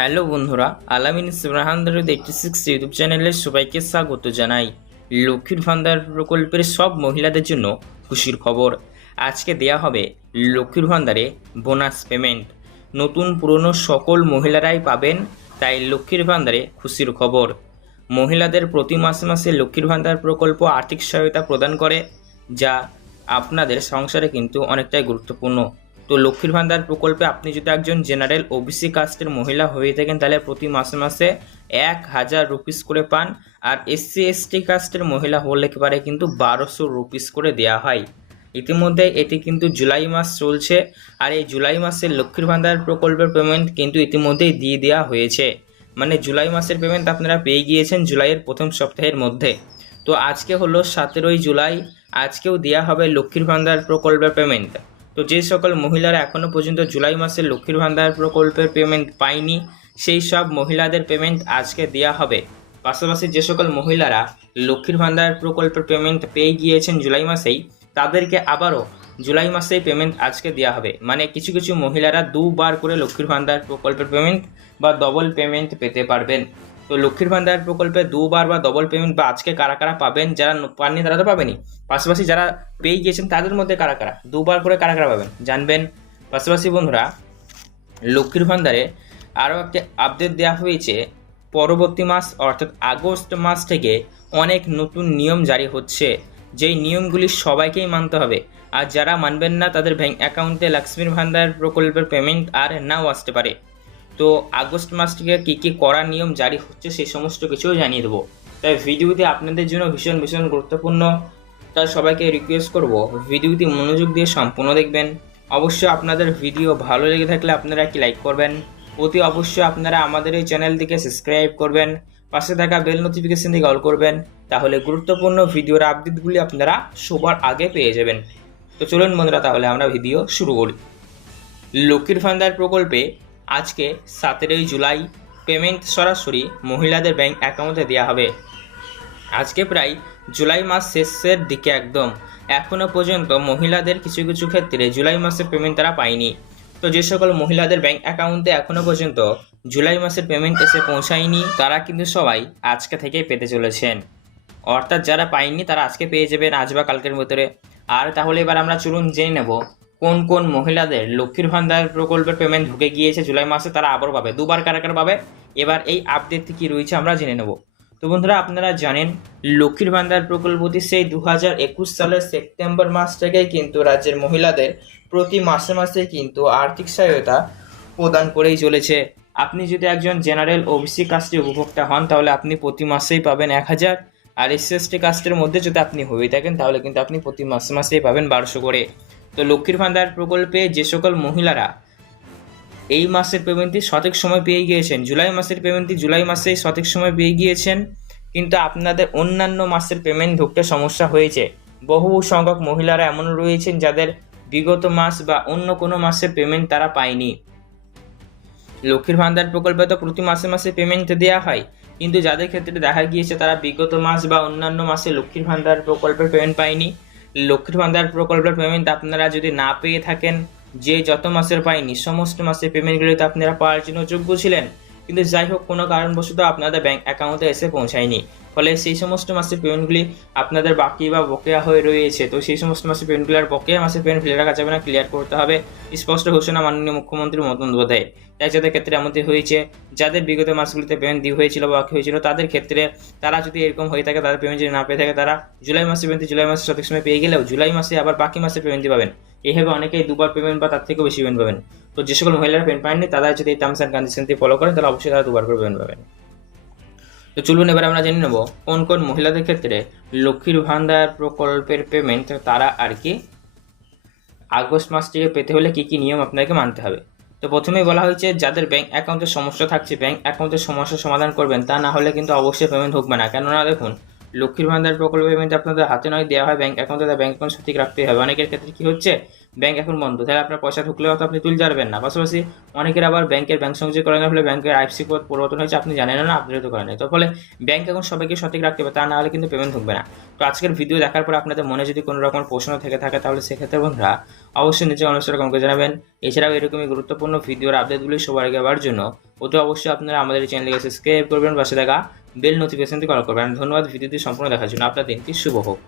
Hello বন্ধুরা, আলামিন ইসরাহান্দার eighty six YouTube চ্যানেলে সবাইকে স্বাগত জানাই। লক্ষ্মীর ভান্ডার প্রকল্পের সব মহিলাদের জন্য খুশির খবর। আজকে দেয়া হবে লক্ষ্মীর ভান্ডারে বোনাস পেমেন্ট। নতুন পুরনো সকল মহিলারাই পাবেন, তাই লক্ষ্মীর ভান্ডারে খুশির খবর। মহিলাদের প্রতি মাসে মাসে লক্ষ্মীর ভান্ডার প্রকল্প আর্থিক সহায়তা প্রদান করে, যা আপনাদের সংসারে কিন্তু অনেকটাই গুরুত্বপূর্ণ। তো লক্ষ্মীর ভান্ডার প্রকল্পে আপনি যদি একজন জেনারেল ওবিসি কাস্টের মহিলা হয়ে থাকেন, তাহলে প্রতি মাসে মাসে এক হাজার রুপিস করে পান। আর এসসি এসটি কাস্টের মহিলা হলে একেবারে কিন্তু বারোশো রুপিস করে দেওয়া হয়। ইতিমধ্যে এটি কিন্তু জুলাই মাস চলছে, আর এই জুলাই মাসের লক্ষ্মীর ভান্ডার প্রকল্পের পেমেন্ট কিন্তু ইতিমধ্যেই দিয়ে দেওয়া হয়েছে। মানে জুলাই মাসের পেমেন্ট আপনারা পেয়ে গিয়েছেন জুলাইয়ের প্রথম সপ্তাহের মধ্যে। তো আজকে হলো সতেরোই জুলাই, আজকেও দেওয়া হবে লক্ষ্মীর ভান্ডার প্রকল্পের পেমেন্ট তো যে সকল মহিলারা এখনও পর্যন্ত জুলাই মাসে লক্ষ্মীর ভান্ডার প্রকল্পের পেমেন্ট পায়নি, সেই সব মহিলাদের পেমেন্ট আজকে দেওয়া হবে। পাশাপাশি যে সকল মহিলারা লক্ষ্মীর ভান্ডার প্রকল্পের পেমেন্ট পেয়ে গিয়েছেন জুলাই মাসেই, তাদেরকে আবারও জুলাই মাসেই পেমেন্ট আজকে দেওয়া হবে। মানে কিছু কিছু মহিলারা দুবার করে লক্ষ্মীর ভান্ডার প্রকল্পের পেমেন্ট বা ডবল পেমেন্ট পেতে পারবেন। তো লক্ষ্মীর ভান্ডার প্রকল্পে দুবার বা ডবল পেমেন্ট বা আজকে কারা কারা পাবেন, যারা পাননি তারা তো পাবেনি। পাশাপাশি যারা পেয়ে গিয়েছেন তাদের মধ্যে কারা কারা? দুবার করে কারা কারা পাবেন? জানবেন। পাশাপাশি বন্ধুরা, লক্ষ্মীর ভান্ডারে আরও একটি আপডেট দেওয়া হয়েছে। পরবর্তী মাস, অর্থাৎ আগস্ট মাস থেকে অনেক নতুন নিয়ম জারি হচ্ছে। যেই নিয়মগুলি সবাইকেই মানতে হবে। আর যারা মানবেন না, তাদের ব্যাঙ্ক অ্যাকাউন্টে লক্ষ্মীর ভান্ডার প্রকল্পের পেমেন্ট আর নাও আসতে পারে। তো আগস্ট মাস থেকে কী কী করার নিয়ম জারি হচ্ছে সেই সমস্ত কিছুও জানিয়ে দেবো। তাই ভিডিওটি আপনাদের জন্য ভীষণ ভীষণ গুরুত্বপূর্ণ। তাই সবাইকে রিকোয়েস্ট করব, ভিডিওটি মনোযোগ দিয়ে সম্পূর্ণ দেখবেন। অবশ্যই আপনাদের ভিডিও ভালো লেগে থাকলে আপনারা একটি লাইক করবেন। অতি অবশ্যই আপনারা আমাদের এই চ্যানেলটিকে সাবস্ক্রাইব করবেন, পাশে থাকা বেল নোটিফিকেশন থেকে অল করবেন। তাহলে গুরুত্বপূর্ণ ভিডিওর আপডেটগুলি আপনারা সবার আগে পেয়ে যাবেন। তো চলুন বন্ধুরা, তাহলে আমরা ভিডিও শুরু করি। লক্ষ্মীর ভান্ডার প্রকল্পে আজকে সতেরোই জুলাই পেমেন্ট সরাসরি মহিলাদের ব্যাংক অ্যাকাউন্টে দেওয়া হবে। আজকে প্রায় জুলাই মাস শেষের দিকে একদম। এখনও পর্যন্ত মহিলাদের কিছু কিছু ক্ষেত্রে জুলাই মাসের পেমেন্ট তারা পায়নি। তো যে সকল মহিলাদের ব্যাংক অ্যাকাউন্টে এখনও পর্যন্ত জুলাই মাসের পেমেন্ট এসে পৌঁছায়নি, তারা কিন্তু সবাই আজকে থেকেই পেতে চলেছেন। অর্থাৎ যারা পায়নি তারা আজকে পেয়ে যাবেন আজ বা কালকের ভিতরে। আর তাহলে এবার আমরা চলুন জেনে নেব কোন কোন মহিলাদের লক্ষ্মীর ভান্ডার প্রকল্পের পেমেন্ট ঢুকে গিয়েছে জুলাই মাসে, তারা আবারও পাবে। দুবার কারা কারা পাবে। এবার এই আপডেট কি রয়েছে আমরা জেনে নেব। তো বন্ধুরা, আপনারা জানেন, লক্ষ্মীর ভান্ডার প্রকল্পটি সেই দু হাজার একুশ সালের সেপ্টেম্বর মাস থেকেই কিন্তু রাজ্যের মহিলাদের প্রতি মাসে মাসে কিন্তু আর্থিক সহায়তা প্রদান করেই চলেছে। আপনি যদি একজন জেনারেল ওবিসি কাস্টের উপভোক্তা হন, তাহলে আপনি প্রতি মাসেই পাবেন এক হাজার আর এসসি এসটি কাস্টের মধ্যে যদি আপনি হয়ে থাকেন, তাহলে কিন্তু আপনি প্রতি মাসে মাসেই পাবেন বারোশো করে। তো লক্ষ্মীর ভান্ডার প্রকল্পে যে সকল মহিলারা এই মাসের পেমেন্টটি সঠিক সময় পেয়ে গিয়েছেন, জুলাই মাসের পেমেন্টটি জুলাই মাসেই সঠিক সময় পেয়ে গিয়েছেন, কিন্তু আপনাদের অন্যান্য মাসের পেমেন্ট ঢুকতে সমস্যা হয়েছে। বহু সংখ্যক মহিলারা এমন রয়েছেন যাদের বিগত মাস বা অন্য কোনো মাসের পেমেন্ট তারা পায়নি। লক্ষ্মীর ভান্ডার প্রকল্পে তো প্রতি মাসে মাসে পেমেন্ট দেওয়া হয়, কিন্তু যাদের ক্ষেত্রে দেখা গিয়েছে তারা বিগত মাস বা অন্যান্য মাসে লক্ষ্মীর ভান্ডার প্রকল্পের পেমেন্ট পায়নি। লক্ষ্মীর ভান্ডার প্রকল্পের পেমেন্ট আপনারা যদি না পেয়ে থাকেন, যে যত মাসের পায়নি সমস্ত মাসের পেমেন্টগুলিতে আপনারা পাওয়ার জন্য যোগ্য ছিলেন। কিন্তু যাই হোক, কোনো কারণবশত আপনাদের ব্যাংক অ্যাকাউন্টে এসে পৌঁছায়নি। ফলে সেই সমস্ত মাসের পেমেন্টগুলি আপনাদের বাকি বা বকেয়া হয়ে রয়েছে। তো সেই সমস্ত মাসের পেমেন্টগুলি আর বকেয়া মাসের পেমেন্ট ফেলে রাখা যাবে না ক্লিয়ার করতে হবে। স্পষ্ট ঘোষণা মাননীয় মুখ্যমন্ত্রী মতন বন্দ্যোপাধ্যায় তাই যাদের ক্ষেত্রে এমনটি হয়েছে যাদের বিগত মাসগুলিতে পেমেন্ট দিয়ে হয়েছিল বা বাকি হয়েছিল, তাদের ক্ষেত্রে তারা যদি এরকম হয়ে থাকে, তাদের পেমেন্ট যদি না পেয়ে থাকে, তারা জুলাই মাসে পেমেন্ট জুলাই মাসে সঠিক সময় পেয়ে গেলেও জুলাই মাসে আবার বাকি মাসে পেমেন্টই পাবেন। এইভাবে অনেকেই দুবার পেমেন্ট বা তার থেকেও বেশি পেমেন্ট পাবেন। তো যে সকল মহিলারা পেমেন্ট পায়নি তারা যদি এই টার্মস অ্যান্ড কন্ডিশনটি ফলো করেন, তাহলে অবশ্যই তারা দুবার করে পেমেন্ট পাবেন। তো চলুন এবার আমরা জেনে নেব, কোন কোন মহিলাদের ক্ষেত্রে লক্ষ্মীর ভান্ডার প্রকল্পের পেমেন্ট তারা আর কি আগস্ট মাস থেকে পেতে হলে কী কী নিয়ম আপনাকে মানতে হবে। তো প্রথমেই বলা হয়েছে, যাদের ব্যাঙ্ক অ্যাকাউন্টের সমস্যা থাকছে ব্যাঙ্ক অ্যাকাউন্টের সমস্যার সমাধান করবেন, তা না হলে কিন্তু অবশ্যই পেমেন্ট ঢুকবে না। কেননা দেখুন লক্ষ্মীর ভান্ডার প্রকল্প পেমেন্ট আপনাদের হাতে নয় দেওয়া হয় ব্যাংক অ্যাকাউন্টে তাদের ব্যাংক অ্যাকাউন্ট সঠিক রাখতে হবে। অনেকের ক্ষেত্রে কি হচ্ছে ব্যাংক এখন বন্ধ। তাহলে আপনার পয়সা ঢুকলেও তো আপনি তুলতে পারবেন না। পাশাপাশি অনেকের আবার ব্যাংকের ব্যাংক সংযোগ করার ফলে ব্যাংকের আইএফসি কোড পরিবর্তন হয়েছে, আপনি জানেন না আপডেট করেন। তো ফলে ব্যাংক এখন সবাইকে সঠিক রাখতে হবে, তা না হলে কিন্তু পেমেন্ট ঢুকবে না। তো আজকের ভিডিও দেখার পর আপনাদের মনে যদি কোনো রকম প্রশ্ন থেকে থাকে, তাহলে সেক্ষেত্রে বন্ধুরা অবশ্যই নিচে অনুসারে কমকে জানাবেন। এছাড়াও এরকমই গুরুত্বপূর্ণ ভিডিওর আপডেটগুলি সবার আগে পাওয়ার জন্য, অতি অবশ্যই আপনারা আমাদের চ্যানেলকে সাবস্ক্রাইব করবেন, পাশে দেখা বেল নোটিফিকেশনটি কল করবেন। ধন্যবাদ ভিডিওটি সম্পূর্ণ দেখার জন্য। আপনার দিনটি শুভ হোক।